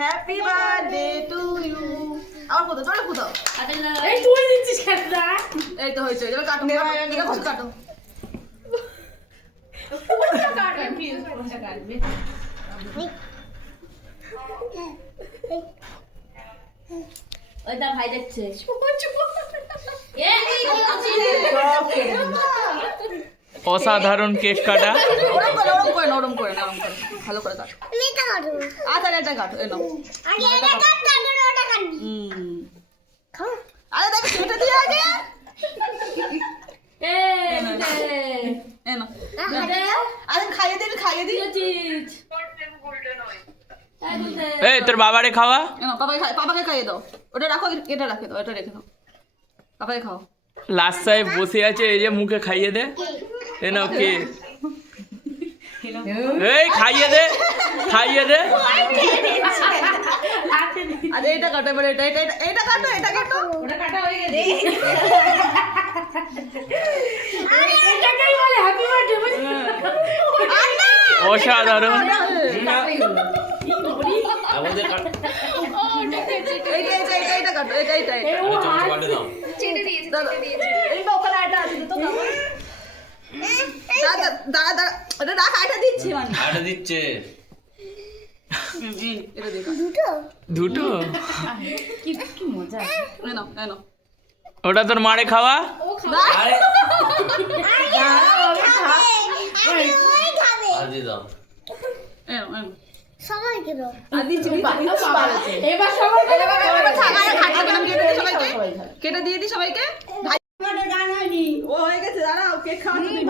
Happy birthday to you. আমার কোথাও তোরা কোথাও এই তুই দিচ্ছিস কেনটা? এই তো হয়েছে এবার কাটো কাটো ওইটা ভাই দেখছে। অসাধারণ কেক কাটা। নরম করে ভালো করে কাটো। আচ্ছা এটা কাটো এই নাও। আরে দেখ কেটে দিয়ে আগে এই নাও। আরে খাইয়ে দি এই তোর বাবারে খাওয়া। পাপাকে খাইয়ে দাও। ওটা রাখো, এটা রেখে দাও, এটা রেখে দাও। পাপাকে খাও। লাস্ট সাহেব বসে আছে, এই যে মুখে খাইয়ে দে। এ নাও কে, এই খাইয়ে দে। আরে এটা কাটো এবার, এটা কাটো। ওটা কাটা হয়ে গেছে। এটাকেই বলে হ্যাপি বার্থডে। অসাধারণ। এটা কাটো, এটা ওখানে এটা আছে তো দাঁড়া এটা রাখ, এটা দিচ্ছি মানে আটা দিচ্ছে। এটা দেখো দুটো কি মজা। এনো ওটা তোর মারে খাওয়া। আরে আর দি দাও। এনো সবাইকে দাও। আর দিচ্ছি এবার সবাই কেটে দিয়ে দি সবাইকে। ও হয়ে গেছে, দাঁড়াও কেক খাওয়া তুমি।